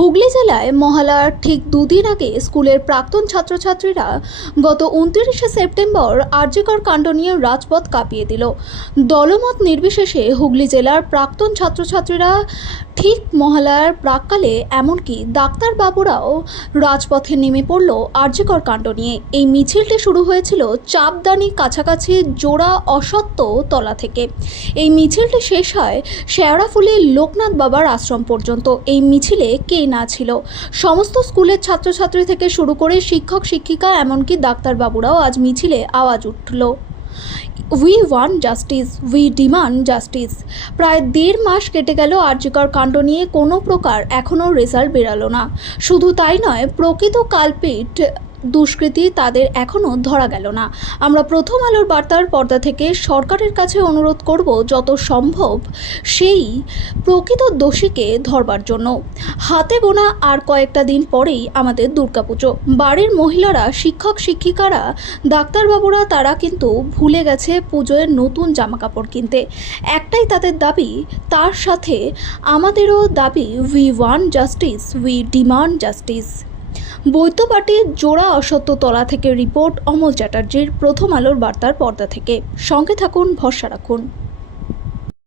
হুগলি জেলায় মহালার ঠিক দুদিন আগে স্কুলের প্রাক্তন ছাত্রছাত্রীরা গত উনত্রিশে সেপ্টেম্বর আর্যিকর কাণ্ড নিয়ে রাজপথ কাঁপিয়ে দিল। দলমত নির্বিশেষে হুগলি জেলার প্রাক্তন ছাত্রছাত্রীরা ঠিক মহালয়ার প্রাককালে এমনকি ডাক্তারবাবুরাও রাজপথে নেমে পড়ল আর্যিকর কাণ্ড নিয়ে। এই মিছিলটি শুরু হয়েছিল চাপদানি কাছাকাছি জোড়া অসত্য তলা থেকে। এই মিছিলটি শেষ হয় শেয়ারাফুলি লোকনাথ বাবার আশ্রম পর্যন্ত। এই মিছিলে কে না ছিল। সমস্ত স্কুলের ছাত্রছাত্রী থেকে শুরু করে শিক্ষক, শিক্ষিকা, এমনকি ডাক্তারবাবুরাও আজ মিছিলে আওয়াজ উঠল। We want justice we demand justice প্রায় দেড় মাস কেটে গেল আর্যিকর কাণ্ড নিয়ে কোনো প্রকার এখনও রেজাল্ট বেরালো না। শুধু তাই নয়, প্রকৃত কালপিট দুষ্কৃতী তাদের এখনও ধরা গেল না। আমরা প্রথম আলোর বার্তার পর্দা থেকে সরকারের কাছে অনুরোধ করব যত সম্ভব সেই প্রকৃত দোষীকে ধরবার জন্য। হাতে গোনা আর কয়েকটা দিন পরেই আমাদের দুর্গাপুজো। বাড়ির মহিলারা, শিক্ষক, শিক্ষিকারা, ডাক্তারবাবুরা তারা কিন্তু ভুলে গেছে পুজোয় নতুন জামাকাপড় কিনতে। একটাই তাদের দাবি, তার সাথে আমাদেরও দাবি we want justice we demand justice বৈদ্যবাটির জোড়া অসত্য তলা থেকে রিপোর্ট অমল চ্যাটার্জির প্রথম আলোর বার্তার পর্দা থেকে। সঙ্গে থাকুন, ভরসা রাখুন।